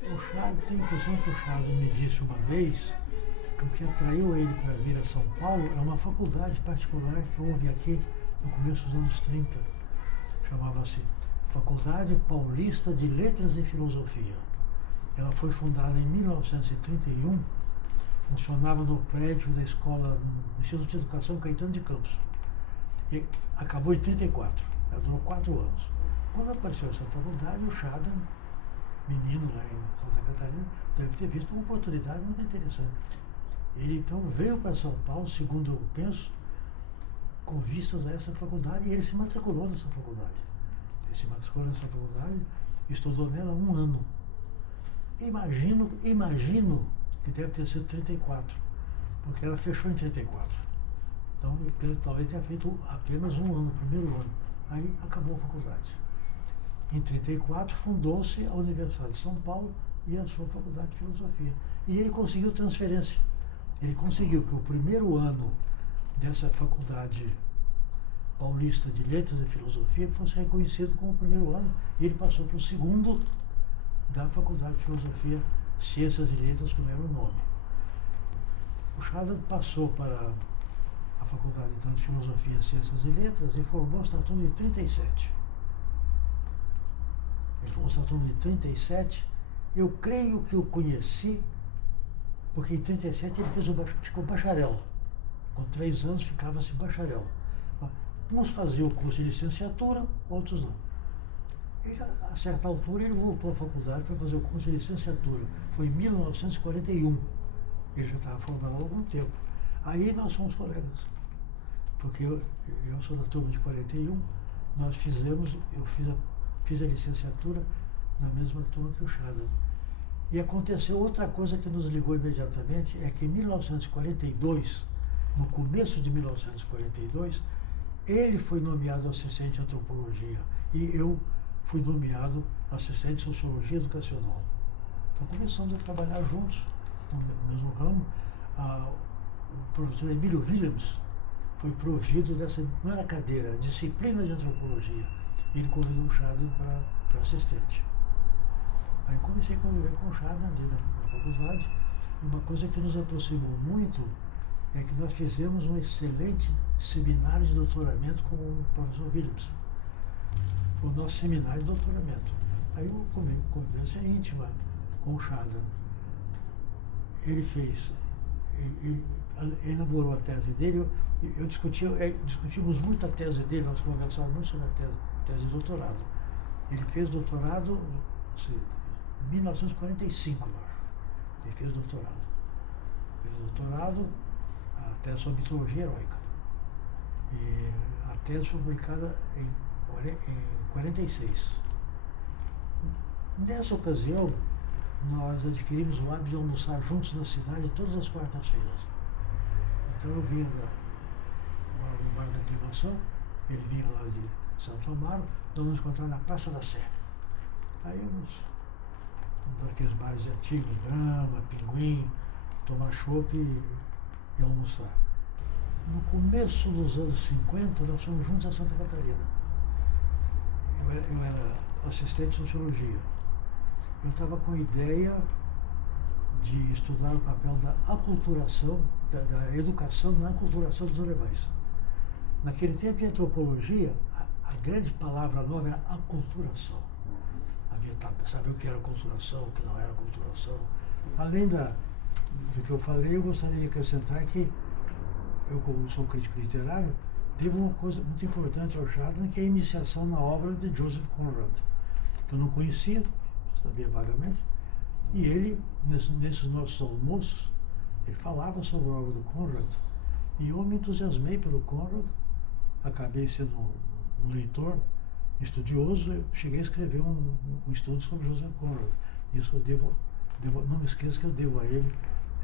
O Chado, tem a impressão que o Chado me disse uma vez que o que atraiu ele para vir a São Paulo é uma faculdade particular que houve aqui no começo dos anos 30. Chamava-se Faculdade Paulista de Letras e Filosofia. Ela foi fundada em 1931, funcionava no prédio da escola, no Instituto de Educação Caetano de Campos. E acabou em 34, ela durou 4 anos. Quando apareceu essa faculdade, o Chada, menino lá em Santa Catarina, deve ter visto uma oportunidade muito interessante. Ele então veio para São Paulo, segundo eu penso, com vistas a essa faculdade, e ele se matriculou nessa faculdade. Ele se matriculou nessa faculdade, estudou nela 1 ano. Imagino que deve ter sido 34, porque ela fechou em 34. Então, ele talvez tenha feito apenas 1 ano, o primeiro ano. Aí acabou a faculdade. Em 34 fundou-se a Universidade de São Paulo e a sua Faculdade de Filosofia. E ele conseguiu transferência. Ele conseguiu que o primeiro ano dessa Faculdade Paulista de Letras e Filosofia fosse reconhecido como o primeiro ano. E ele passou para o segundo da Faculdade de Filosofia, Ciências e Letras, como era o nome. O Chada passou para a Faculdade então, de Filosofia, Ciências e Letras e formou-se na turma de 37. Ele formou-se na turma de 37. Eu creio que o conheci, porque em 37 ele ficou bacharel. Com 3 anos ficava-se bacharel. Uns faziam o curso de licenciatura, outros não. Ele, a certa altura ele voltou à faculdade para fazer o curso de licenciatura. Foi em 1941. Ele já estava formado há algum tempo. Aí nós somos colegas. Porque eu sou da turma de 41, eu fiz a licenciatura na mesma turma que o Chada. E aconteceu outra coisa que nos ligou imediatamente, é que em 1942, no começo de 1942, ele foi nomeado assistente de antropologia e eu fui nomeado assistente de sociologia educacional. Então começamos a trabalhar juntos no mesmo ramo. O professor Emílio Williams foi provido dessa, não era cadeira, disciplina de antropologia. Ele convidou o Chada para assistente. Aí comecei a conviver com o Chada ali na faculdade. E uma coisa que nos aproximou muito é que nós fizemos um excelente seminário de doutoramento com o professor Williams. Foi o nosso seminário de doutoramento. Aí eu convivência íntima com o Chada. Ele elaborou a tese dele, discutimos muito a tese dele, nós conversávamos muito sobre a tese de doutorado. Ele fez doutorado em 1945, eu acho. Ele fez doutorado. A tese sobre mitologia heróica. E a tese foi publicada em 46. Nessa ocasião, nós adquirimos o hábito de almoçar juntos na cidade todas as quartas-feiras. Então eu vinha no bar da Aclimação, ele vinha lá de Santo Amaro, nós nos encontramos na Praça da Sé. Aí uns daqueles bares antigos, Brahma, Pinguim, tomar chopp e almoçar. No começo dos anos 50, nós fomos juntos a Santa Catarina. Eu era assistente de sociologia. Eu estava com a ideia de estudar o papel da aculturação, da educação na aculturação dos alemães. Naquele tempo, em antropologia, a grande palavra nova era aculturação. Havia saber o que era aculturação, o que não era aculturação. Além do que eu falei, eu gostaria de acrescentar que eu, como sou crítico literário, devo uma coisa muito importante ao Chada, que é a iniciação na obra de Joseph Conrad, que eu não conhecia, sabia vagamente, e ele, nesses nossos almoços, ele falava sobre a obra do Conrad, e eu me entusiasmei pelo Conrad, acabei sendo um leitor estudioso, eu cheguei a escrever um estudo sobre Joseph Conrad. Isso eu devo, não me esqueça que eu devo a ele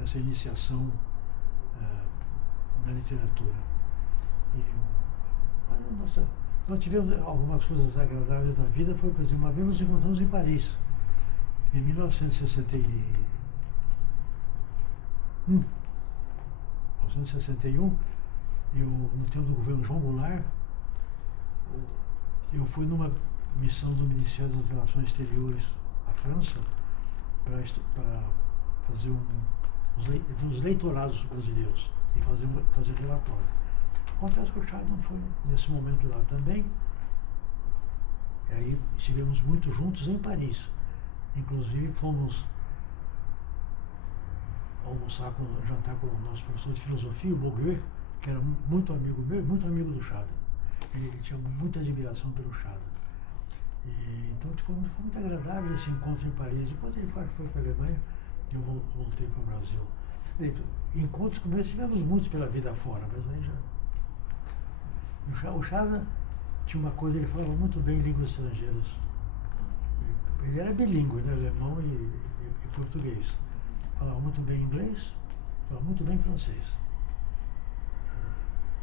essa iniciação na literatura. Nós tivemos algumas coisas agradáveis na vida. Foi, por exemplo, uma vez nos encontramos em Paris, em 1961. No tempo do governo João Goulart, eu fui numa missão do Ministério das Relações Exteriores à França para fazer os leitorados brasileiros e fazer relatório. Acontece que o Chardin foi nesse momento lá também. E aí estivemos muito juntos em Paris. Inclusive fomos jantar com o nosso professor de filosofia, o Bourdieu, que era muito amigo meu, muito amigo do Chardin. Ele tinha muita admiração pelo Chardin. Então foi muito agradável esse encontro em Paris. Depois ele foi para a Alemanha e eu voltei para o Brasil. Encontros como esse tivemos muitos pela vida fora, mas aí já... O Chardin tinha uma coisa, ele falava muito bem línguas estrangeiras. Ele era bilíngue, né? Alemão e português. Falava muito bem inglês, falava muito bem francês.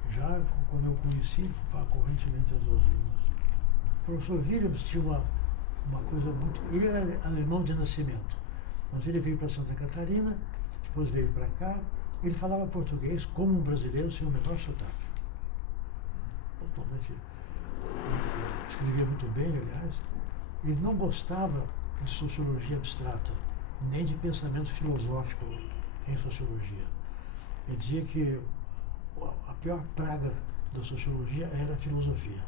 Já quando eu conheci, falava correntemente as duas línguas. O professor Williams tinha uma coisa muito... Ele era alemão de nascimento, mas ele veio para Santa Catarina, depois veio para cá. Ele falava português como um brasileiro, sem o menor sotaque. Totalmente. Escrevia muito bem, aliás. Ele não gostava de sociologia abstrata, nem de pensamento filosófico em sociologia. Ele dizia que a pior praga da sociologia era a filosofia,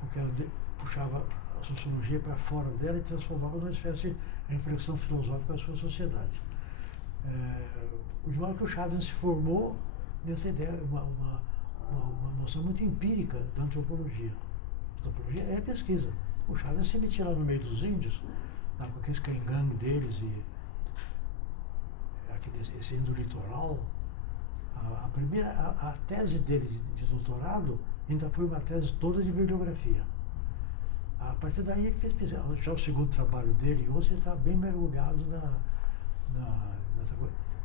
porque ela puxava a sociologia para fora dela e transformava numa espécie de reflexão filosófica da sua sociedade. De modo que o Chardin se formou nessa ideia, uma noção muito empírica da antropologia. A antropologia é pesquisa. O Chardin se metia lá no meio dos índios, lá com aqueles cangangue deles e esse índio litoral. A tese dele de doutorado ainda foi uma tese toda de bibliografia. A partir daí ele fez já o segundo trabalho dele, e hoje ele está bem mergulhado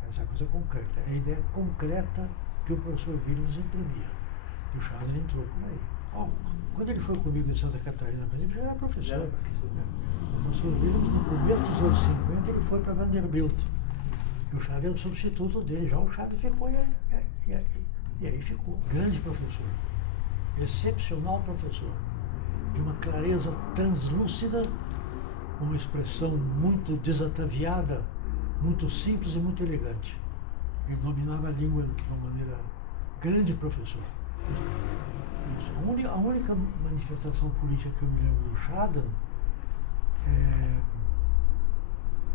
nessa coisa concreta. A ideia concreta que o professor Williams imprimia. E o Chardin entrou por aí. Quando ele foi comigo em Santa Catarina, por exemplo, já era professor. O professor Williams, no começo dos anos 50, ele foi para Vanderbilt. E o Chardin era o substituto dele. Já o Chardin ficou e aí ficou. Grande professor. Excepcional professor. De uma clareza translúcida, uma expressão muito desataviada, muito simples e muito elegante. Ele dominava a língua de uma maneira... Grande professor. Isso. A única manifestação política que eu me lembro do Chardin é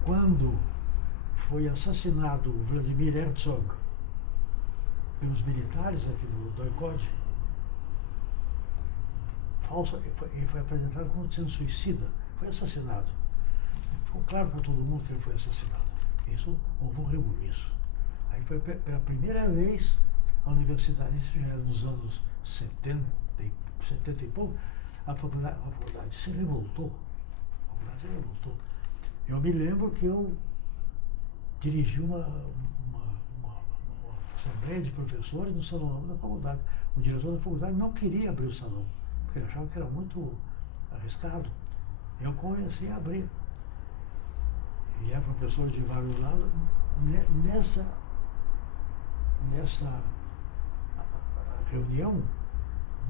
quando foi assassinado o Vladimir Herzog pelos militares aqui no Doicode. Ele foi apresentado como sendo suicida, foi assassinado. Ficou claro para todo mundo que ele foi assassinado. Isso, houve um rebuliço. Aí foi pela primeira vez a universidade, isso já era nos anos 70 e pouco, a faculdade se revoltou. A faculdade se revoltou. Eu me lembro que eu dirigi uma assembleia de professores no salão da faculdade. O diretor da faculdade não queria abrir o salão, porque ele achava que era muito arriscado. Eu comecei a abrir. E a professora de vários lados, nessa reunião,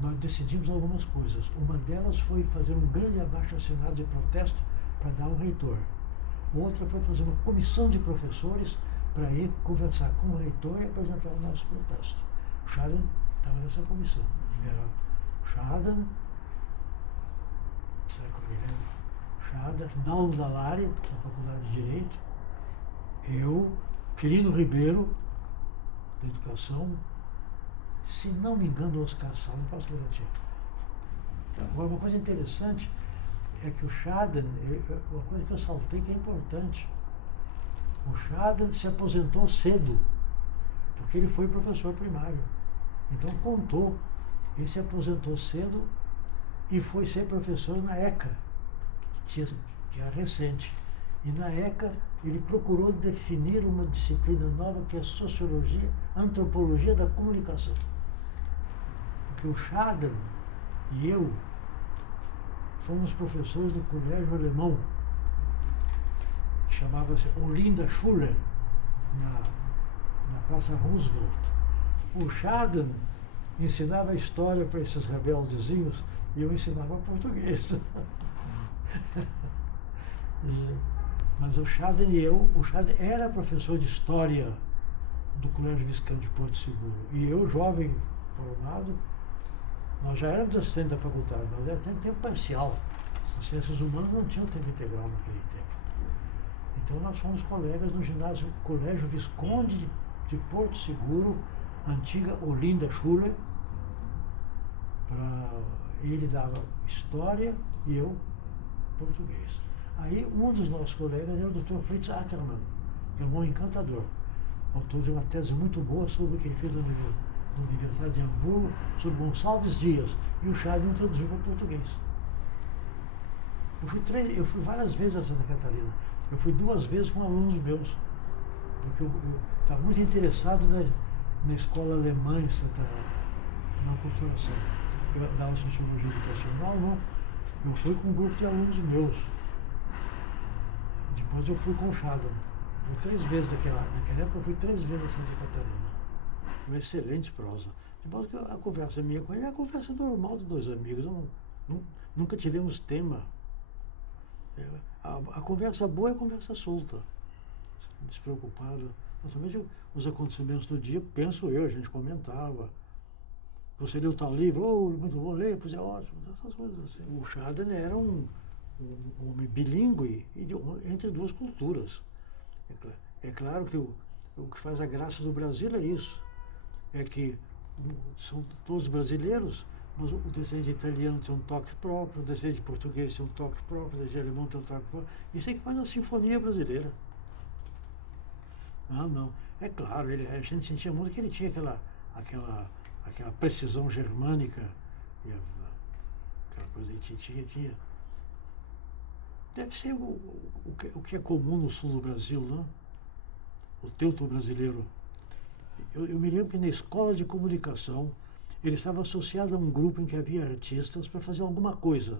nós decidimos algumas coisas. Uma delas foi fazer um grande abaixo-assinado de protesto para dar ao reitor. Outra foi fazer uma comissão de professores para ir conversar com o reitor e apresentar o nosso protesto. O Chardin estava nessa comissão. Era o Chardin, será que eu me lembro? Chardin, Dalmo Dallari, da Faculdade de Direito, eu, Quirino Ribeiro, da Educação, se não me engano, Oscar Sá, não posso garantir. Agora, uma coisa interessante é que o Chardin, uma coisa que eu saltei que é importante, o Chardin se aposentou cedo, porque ele foi professor primário. Então contou, ele se aposentou cedo e foi ser professor na ECA, que era recente. E na ECA ele procurou definir uma disciplina nova que é Sociologia, Antropologia da Comunicação. Porque o Chardin e eu fomos professores do colégio alemão, que chamava-se Olinda Schule, na Praça Roosevelt. O Chardin ensinava história para esses rebeldezinhos e eu ensinava português. Mas o Chaden era professor de História do Colégio Visconde de Porto Seguro. E eu, jovem formado, nós já éramos assistentes da faculdade, mas era tempo parcial. As ciências humanas não tinham tempo integral naquele tempo. Então nós fomos colegas no ginásio Colégio Visconde de Porto Seguro, antiga Olinda Schule. Ele dava História e eu português. Aí um dos nossos colegas era o Dr. Fritz Ackermann, que é um homem encantador, autor de uma tese muito boa sobre o que ele fez na Universidade de Hamburgo, sobre Gonçalves Dias, e o Chaden introduziu para o português. Eu fui várias vezes a Santa Catarina. Eu fui 2 vezes com alunos meus, porque eu estava muito interessado na escola alemã em na Aculturação. Eu dava Sociologia Educacional, não? Eu fui com um grupo de alunos meus. Depois eu fui com o Chaden. Fui 3 vezes naquela época, eu fui 3 vezes a Santa Catarina. Uma excelente prosa. De modo que a conversa minha com ele é a conversa normal de 2 amigos. Nunca tivemos tema. A conversa boa é a conversa solta, despreocupada. Naturalmente, os acontecimentos do dia, penso eu, a gente comentava. Você leu tal livro? Oh, muito bom, leia, pois é ótimo. Essas coisas assim. O Chaden era um homem bilíngue entre 2 culturas. É claro que o que faz a graça do Brasil é isso. É que são todos brasileiros, mas o descendente italiano tem um toque próprio, o descendente português tem um toque próprio, o descendente alemão tem um toque próprio. Isso é que faz a sinfonia brasileira. Não. É claro, a gente sentia muito que ele tinha aquela precisão germânica, e aquela coisa que tinha. Deve ser o que é comum no sul do Brasil, não? O teuto brasileiro. Eu me lembro que na escola de comunicação ele estava associado a um grupo em que havia artistas para fazer alguma coisa.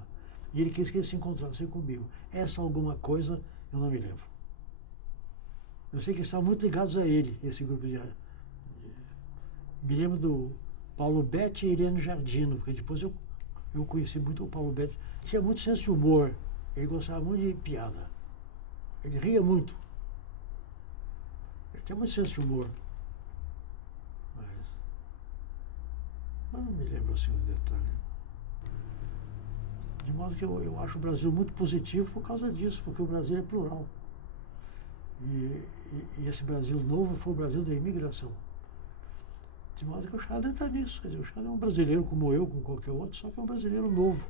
E ele quis que eles se encontrassem comigo. Essa alguma coisa eu não me lembro. Eu sei que estavam muito ligados a ele, esse grupo de. Me lembro do Paulo Betti e Heleno Giardino, porque depois eu conheci muito o Paulo Betti. Tinha muito senso de humor. Ele gostava muito de piada. Ele ria muito. Ele tinha muito senso de humor. Mas não me lembro assim o detalhe. De modo que eu acho o Brasil muito positivo por causa disso, porque o Brasil é plural. E esse Brasil novo foi o Brasil da imigração. De modo que o Chaden está nisso. Quer dizer, o Chaden é um brasileiro como eu, como qualquer outro, só que é um brasileiro novo.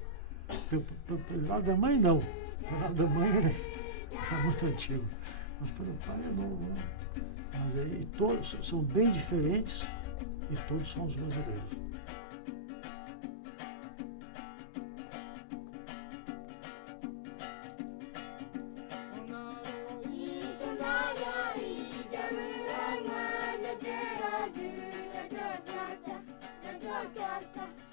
Pelo lado da mãe, não. Pelo lado da mãe, ele é muito antigo. Mas pelo pai é novo, né? Mas aí todos são bem diferentes e todos são os brasileiros. Cha cha cha cha cha